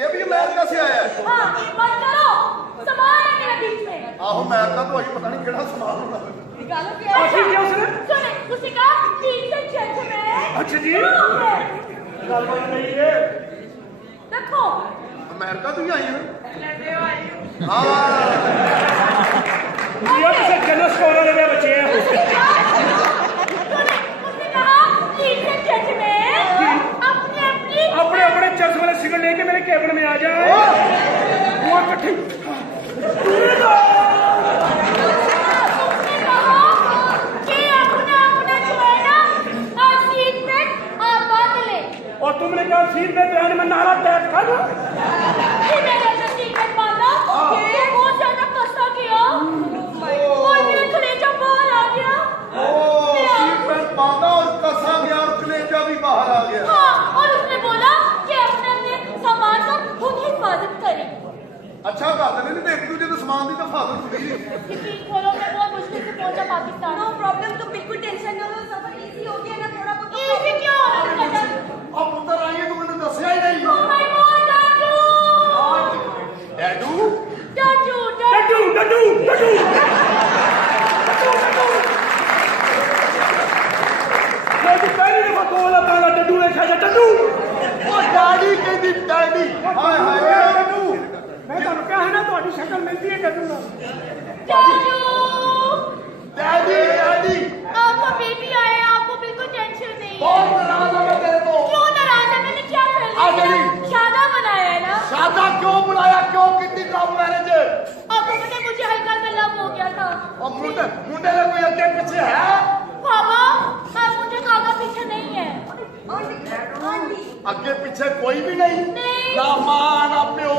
ये भी अमेरिका से आया है। हाँ, मत करो, सामान है मेरे बीच में। आहो अमेरिका तो अभी पता नहीं केड़ा सामान होना। निकालो क्या? सुने, उसी का ठीक से चेक में। अच्छा जी। गलबात नहीं है। देखो। अमेरिका तो ही आई है। हाँ। ये तो सब जन्नत स्कॉलर वाले बच्चे हैं। उसने कहा ठीक से चेक में अपने अपने चर्च वाले सिगरेट लेके मेरे केबिन में आ जाए। वो इकट्ठी। उसने कहा कि अपना जो है ना सीट पे आप बांध ले। और तुमने कहा सीट पे बयान में नारा टैग था ना? कि मेरे से सीट पे बांधा कि वो ज्यादा कसा किया और मेरा कलेजा बाहर आ गया। सीट पे बांधा और कसा गया और कलेजा भी बाहर आ गया। हाँ, और उसने बोला कि अपने सामान का खुद हिफाजत करें। अच्छा बात नहीं देख तुझे तो सामान की हिफाजत हुई। यकीन करो मैं बहुत मुश्किल से पहुंचा पाकिस्तान। नो प्रॉब्लम, तो बिल्कुल टेंशन ना लो, सफर इजी हो गया ना, थोड़ा बहुत इजी क्यों होना कदम? अब उधर आइए तो मैंने दसिया ही नहीं। Oh my God, डैडू डड्डू। मैं तो पहली दफा बोला था डड्डू ने खाया डड्डू। ओ डैडी कहती डैडी। हाय हाय डैडू। मैं तो क्या है ना तुम्हारी शक्ल मिलती है डड्डू ना। डैडी। आपको बेबी आए, आपको बिल्कुल टेंशन नहीं है। बहुत नाराज है मैं तेरे को। क्यों नाराज है? मैंने क्या कर आ लिया? गई। शादा बनाया है ना। शादा क्यों बुलाया? क्यों कितनी लव मैरिज? आपको पता है मुझे हल्का सा लव हो गया था। और मुंडे में कोई अगे पीछे है? बाबा, आप मुझे काका पीछे नहीं है। आंटी अगे पीछे कोई भी नहीं। नहीं। ना मां ना प्यो।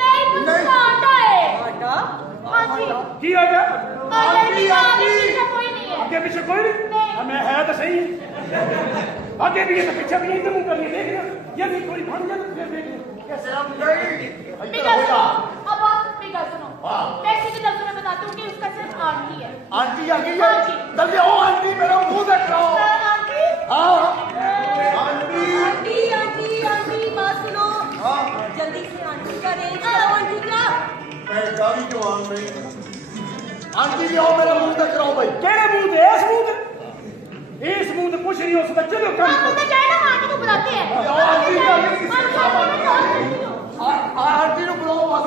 नहीं, मुझे आटा है। आटा हाँ जी। की आ गया? आगे पीछे कोई नहीं है। आगे पीछे कोई नहीं? नहीं। हमें है तो सही। आगे भी है तो पीछे भी एकदम ऊपर ये देख रहे ये भी कोई भाग जाए तो फिर देख रहे कैसे हम गई? बेटा सुनो, अब आप मेरी बात सुनो। मैं सीधे लफ्ज़ों में बताती हूँ कि उसका सिर्फ आंटी है। आंटी आ गई हाँ है। जी। जल्दी आओ आंटी, मेरा मुंह देख रहा हो। आंटी? हाँ आंटी। आंटी बात सुनो। हाँ जल्दी से आंटी का रेंज करो। आंटी का मैं गाड़ी जवान नहीं। आंटी जी आओ, मेरा मुंह देख रहा हो भाई। केड़े मुंह दे इस मुंह से कुछ नहीं हो सकता। चलो आप अंदर जाए ना, हम आंटी को बुलाते हैं। आंटी को बुलाओ बस।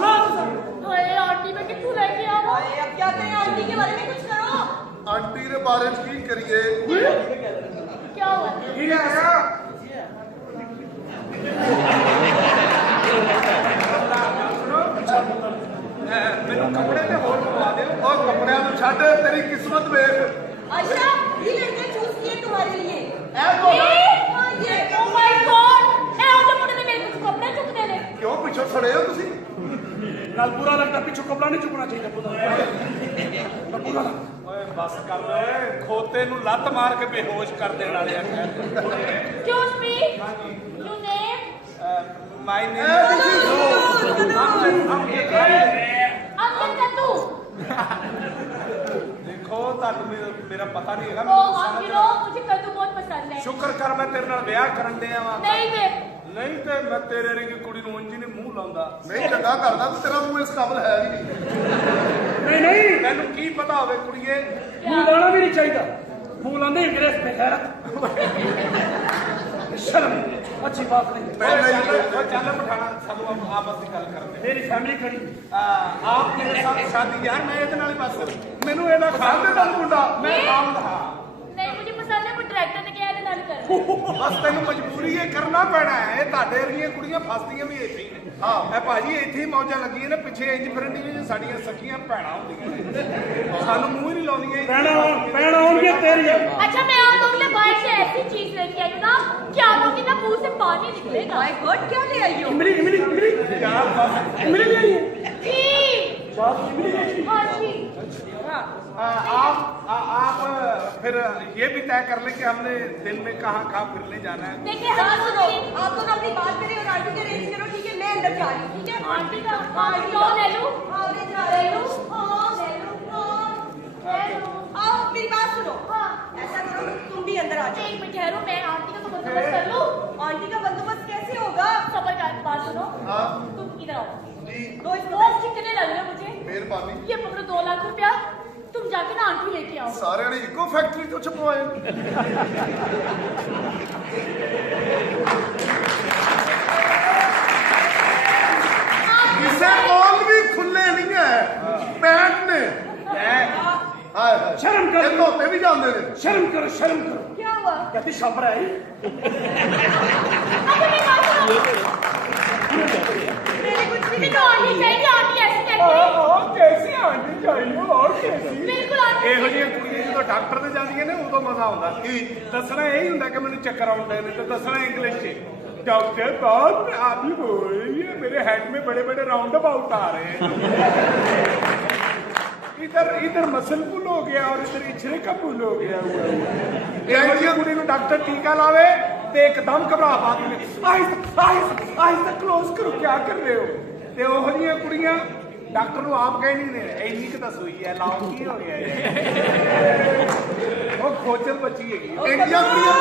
अरे आंटी मैं कितनी लेके आऊँ? अरे अब क्या करें, आंटी के बारे में कुछ करो। आंटी के बारे में की करिए? क्या हुआ? ठीक है ਮੈਨੂੰ ਕੱਪੜੇ ਤੇ ਹੋਰ ਪਵਾ ਦਿਓ। और कपड़े में छाटे तेरी किस्मत देख। अच्छा, ये लड़के चूज किए तुम्हारे लिए। हाँ, ये oh my God! ਇਹ ਉਹਦੇ ਮੁੰਡੇ ਨੇ ਮੇਰੇ ਕੁਝ ਕੱਪੜੇ ਚੁੱਕਦੇ ਨੇ। क्यों पीछे खड़े हो तुसी? नाल बुरा लगता पिछू कपड़ा नहीं चुकना चाहिए बुरा ਓਏ ਬਸ ਕਰ ਓਏ, ਖੋਤੇ ਨੂੰ ਲੱਤ ਮਾਰ ਕੇ ਬੇਹੋਸ਼ ਕਰ ਦੇਣ ਵਾਲੇ ਆ। Excuse me, your name? My Uncle Kaddu. ਦੇਖੋ ਤੁਹਾਨੂੰ ਮੇਰਾ ਪਤਾ ਨਹੀਂ ਹੈਗਾ। Oh, uncle, मुझे कद्दू बहुत पसंद है। ਸ਼ੁਕਰ ਕਰ ਮੈਂ ਤੇਰੇ ਨਾਲ ਵਿਆਹ ਕਰਨ ਡਿਆ ਵਾਂ। नहीं वे, ਨਹੀਂ ਤੇ ਮੈਂ ਤੇਰੇ ਵਰਗੀ ਕੁੜੀ ਨੂੰ ਉਂਝ ਨਹੀਂ ਮੂੰਹ ਲਾਉਂਦਾ। नहीं चंगा करदा तो तेरा मुंह इस काबिल है ही नहीं। नहीं ਤੈਨੂੰ ਕੀ ਪਤਾ ਹੋਵੇ ਕੁੜੀਏ? मुंह लाना भी नहीं चाहिए मुंह लाने अंग्रेज पे गैरत शर्म अच्छी बात नहीं ਚੱਲ ਪਠਾਣਾ ਸਾਨੂੰ ਆਪਸ ਦੀ ਗੱਲ ਕਰਦੇ। मेरी फैमिली खड़ी ਆਪ ਮੇਰੇ ਸਾਥ ਸ਼ਾਦੀ ਯਾਰ, ਮੈਂ ਇਹਦੇ ਨਾਲ ਹੀ ਬਸ ਮੈਨੂੰ ਇਹਦਾ ਖਾਂਦੇ ਦਾ ਮੁੰਡਾ ਮੈਂ ਆਮ ਦਾ। नहीं मुझे पसंद है, पर डायरेक्टर ने कहा है कर। ਬਸ ਤੈਨੂੰ ਮਜਬੂਰੀ ਇਹ ਕਰਨਾ ਪੈਣਾ ਹੈ। ਇਹ ਤੁਹਾਡੇ ਵਰਗੀਆਂ ਕੁੜੀਆਂ ਫਸਦੀਆਂ ਵੀ ਇੱਥੇ ਹੀ ਨੇ। ਹਾਂ। ਇਹ ਭਾਜੀ ਇੱਥੇ ਹੀ ਮੌਜਾਂ ਲੱਗੀਆਂ ਨੇ। ਪਿੱਛੇ ਇੰਜ ਫਰੰਡੀ ਵਿੱਚ ਸਾਡੀਆਂ ਸਖੀਆਂ ਭੈਣਾਂ ਹੁੰਦੀਆਂ ਨੇ, ਸਾਨੂੰ ਮੂੰਹ ਹੀ ਨਹੀਂ ਲਾਉਂਦੀਆਂ। पैण आउंगी तेरी अच्छा, मैं आप अगले भाई से ऐसी चीज लेके आई हूँ ना कि आप लोग के ना मुंह से पानी निकलेगा। माय गॉड, क्या ले आई हो? इमली इमली इमली यार बस इमली ले आई है जी साहब इमली ले आई हाँ जी। आप फिर ये भी तय कर लें कि हमने दिन में कहाँ कहाँ फिरने जाना है। देखिए बात हाँ सुनो, सुनो, आप दोनों अपनी बात करें और आंटी का रेंज करो, ठीक है? मैं अंदर जा रही हूँ, ठीक है? आंटी का हाँ ले लूँ। हाँ, मैं जा रही हूँ। ले लूँ। आओ, मेरी बात सुनो। हाँ। ऐसा करो, तुम भी अंदर आ जाओ। एक मिनट ठहरो, मैं आंटी का तो बंदोबस्त कर लूँ। आंटी का बंदोबस्त कैसे होगा? सबर का बात सुनो हाँ। तुम इधर आओ जी दोस्त कितने लग रहे हो मुझे मेहरबानी ये पकड़ो 2 लाख रुपया तुम जाके ना आंटी लेके आओ सारे ने इको फैक्ट्री तो छपवाए किसे मॉल भी खुले नहीं है पैंट ने हाय शर्म करो। ये धोते भी जाते हैं शर्म करो शर्म करो क्या हुआ कहती छापरा है अच्छा मैं बात करूं मेरे कुछ भी तो आंटी चाहिए आंटी ऐसे कहते कैसी आंटी चाहिए और कैसी बिल्कुल आंटी ਇਹੋ ਜਿਹੀਆਂ ਕੁੜੀਆਂ ਜਦੋਂ ਡਾਕਟਰ ਦੇ ਜਾਂਦੀਆਂ ਨੇ ਉਦੋਂ ਮਜ਼ਾ ਆਉਂਦਾ ਕੀ ਦੱਸਣਾ ਇਹ ਹੀ ਹੁੰਦਾ ਕਿ ਮੈਨੂੰ ਚੱਕਰ ਆਉਂਦੇ ਨੇ ਤੇ ਦੱਸਣਾ ਇੰਗਲਿਸ਼ 'ਚ डॉक्टर साहब आप ही बोल रही है मेरे हेड में बड़े बड़े राउंड अबाउट आ रहे हैं इधर इधर मसल पुल हो गया और इधर इछरे का पुल हो गया ਇਹੋ ਜਿਹੀ ਕੁੜੀ ਨੂੰ ਡਾਕਟਰ ਟੀਕਾ ਲਾਵੇ ਤੇ ਇੱਕਦਮ ਘਬਰਾ ਪਾਉਂਦੀ ਨੇ ਆਇਸ ਕਲੋਜ਼ ਕਰੋ ਕੀ ਕਰ ਰਹੇ ਹੋ ਤੇ ਉਹੋ ਜਿਹੀਆਂ ਕੁੜੀਆਂ ਡਾਕਟਰ ਨੂੰ ਆਪ ਕਹਿਣੀ ਨੇ ਇੰਨੀ ਕਿ ਤਾਂ ਸੂਈ ਹੈ ਲਾਓ ਕੀ ਹੋ ਗਿਆ ਉਹ ਖੋਚਲ ਬੱਚੀ ਹੈਗੀ ਇੰਡੀਆ ਕੁੜੀਆਂ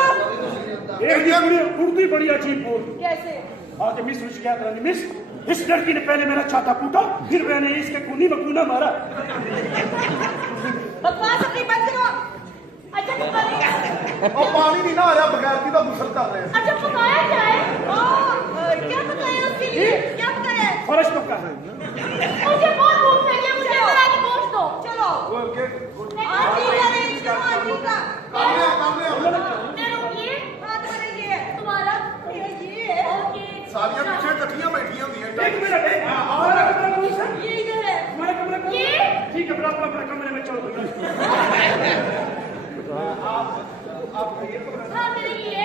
उर्दू बड़ी अजीब बोल कैसे हाँ तो मिस ने शिकायत रही मिस इस लड़की ने पहले मेरा छाता कूटा फिर मैंने इसके खूनी में खूना मारा बकवास अपनी बंद करो अच्छा तो पानी ਉਹ ਪਾਣੀ ਨਹੀਂ ਨਾ ਆ ਰਿਹਾ ਬਗੈਰ ਕੀ ਦਾ ਗੁਸਲ ਕਰ ਰਹੇ अच्छा पकाया क्या है क्या बताया उसके लिए क्या बताया फर्श तो का है मुझे बहुत भूख लगी है मुझे अंदर आके गोश्त दो चलो ਉਹ ਅੱਗੇ आंटी का अरेंज करो आंटी का ਕਰ ਲਿਆ मेरे ये हाथ वाला ये है तुम्हारा ये है ओके ਸਾਰੀਆਂ ਪਿੱਛੇ ਇਕੱਠੀਆਂ ਬੈਠੀਆਂ ਹੁੰਦੀਆਂ एक मिनट हमारा कमरा कौन सा ये इधर है हमारा कमरा कौन ये? सा ठीक है अपना अपना कमरे में चलो हाँ मेरे ये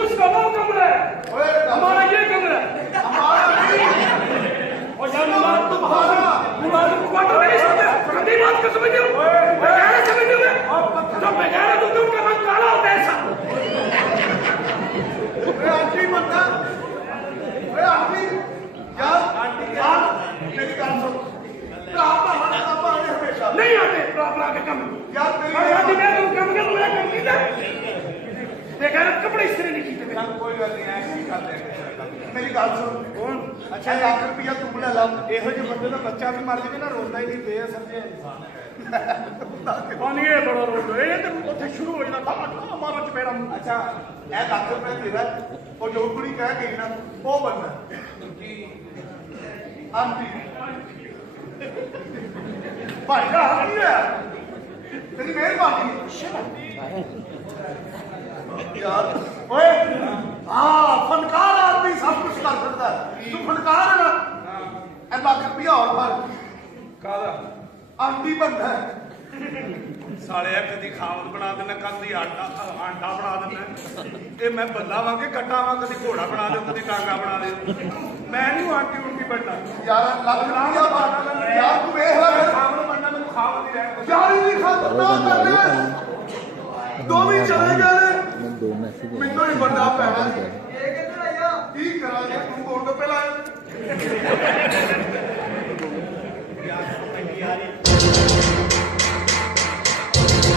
उसका वो कमरा है ਓਏ हमारा ये कमरा है हमारा नहीं और यार तुम्हारा क्वार्टर में नहीं समझते कभी बात कर समझ रहे हो बगैर समझ रहे हो जब बगैर तो उनका रंग काला होता है ऐसा ਓਏ ਆਂਟੀ ਬੰਦਾ ਓਏ ਆਂਟੀ ਯਾਰ ਯਾਰ ਮੇਰੀ ਗੱਲ ਸੁਣ ਭਰਾ ਭਾਵਾਂ ਦਾ ਆਪਾਂ ਆਏ ਹਮੇਸ਼ਾ नहीं आते प्रॉपर आके कम यार तेरी अरे आदमी मैं तो कम कर मेरा कम नहीं था देखा ना कपड़े इस्त्री नहीं कीते ਚੱਲ ਕੋਈ ਗੱਲ ਨਹੀਂ ਐ ਕੀ ਕਰਦੇ ਮੇਰੀ ਗੱਲ ਸੁਣ ਕੌਣ ਅੱਛਾ ਲੱਖ ਰੁਪਇਆ ਤੂੰ ਲੈ ਲਾ ਇਹੋ ਜਿਹੇ ਬੰਦੇ ਦਾ ਬੱਚਾ ਵੀ ਮਰ ਜਾਵੇ ਨਾ ਰੋਂਦਾ ਹੀ ਨਹੀਂ ਬੇਅਸਰ ਜਿਹਾ ਇਨਸਾਨ ਹੈ पानी ये बड़ा रोड है ये तो ਉੱਥੇ ਸ਼ੁਰੂ ਹੋ ਜਾਂਦਾ था हमारा चपेड़ा ਅੱਛਾ ਇਹ ਲੱਖ ਰੁਪਇਆ ਤੇਰਾ ਉਹ ਜੋ ਕੁੜੀ ਕਹਿ ਗਈ ਨਾ ਉਹ ਬੰਦਾ ਕੀ ਆਂਟੀ ਭਾਈ ਦਾ ਕੀ ਹੈ ਤੇਰੀ ਮਿਹਰਬਾਨੀ यार ओए हाँ फनकार आदमी सब कुछ कर सकता है तू फनकार है ना ए लाख रुपया और भर कादा आंटी बनता है साले कदी खावत बना देना कदी आटा बना देना ये मैं बंदा वां के कट्टा वां कदी घोड़ा बना दे कदी टांगा बना दे मैं नहीं आंटी उनकी बनना यार लाख रुपया यार तू देख ले खावत बनना मैं खावत ही रह यार ये खातर ना कर ले दो भी चले गए ਮੈਨੂੰ ਹੀ ਬੰਦਾ ਪੈਣਾ ਇਹ ਕਿੱਧਰ ਆਇਆ ਕੀ ਕਰਾਂਗੇ ਤੂੰ ਕੋਲ ਤੋਂ ਪਹਿਲਾਂ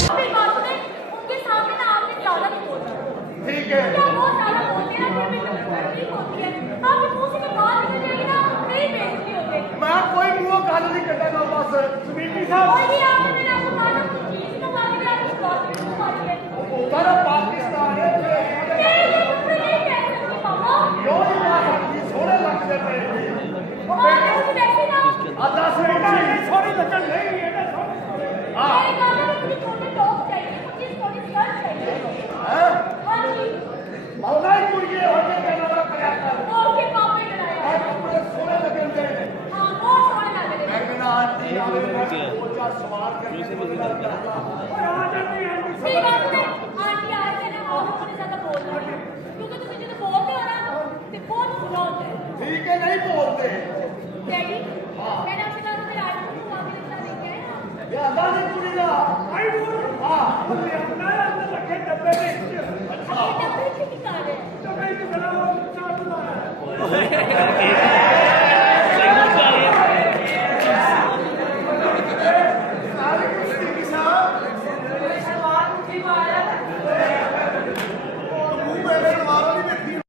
अपनी बातों में उनके सामने ना आपने ज्यादा नहीं बोलना ठीक है क्या बहुत ज्यादा बोलते हैं ना फिर तकलीफ होती है आपके मुंह से जो बात निकल जाएगी ना नहीं बेइज्जती होते मैं कोई मुंह गल नहीं करना बस सुनीति साहब कोई भी आपने मैंने आपको कहा ना कुछ चीज तो मांगी मैं आपकी बात नहीं मानी सारा पाकिस्तान है नहीं ये मुझसे नहीं कह सकती पापा क्यों नहीं बात होती सोने लगते पे और मुझे वैसे ना आधा से सोने लगन नहीं है ना मेरे गाने में मुझे छोटे टॉप चाहिए मुझे छोटी स्कर्ट चाहिए हां हाँ जी मौला ही कुड़िए होने के नारा करया कर ओके पापा ही बनाया आज पूरे सोने लगन दे हाँ बहुत सोने लग रहे मैं बिना आंटी आवे वो चार सवाल करके मेरी बात सुने आंटी आए थे ना आप मुझे ज्यादा बोल रहे हो क्योंकि तुम जो बोलते हो ना तो बहुत बुरा होता है ठीक है नहीं बोलते डैडी मैंने आपसे कहा था मेरे आइटम को आगे लगता लेके आए ना ये आधा नहीं कुड़िया आई बोल हां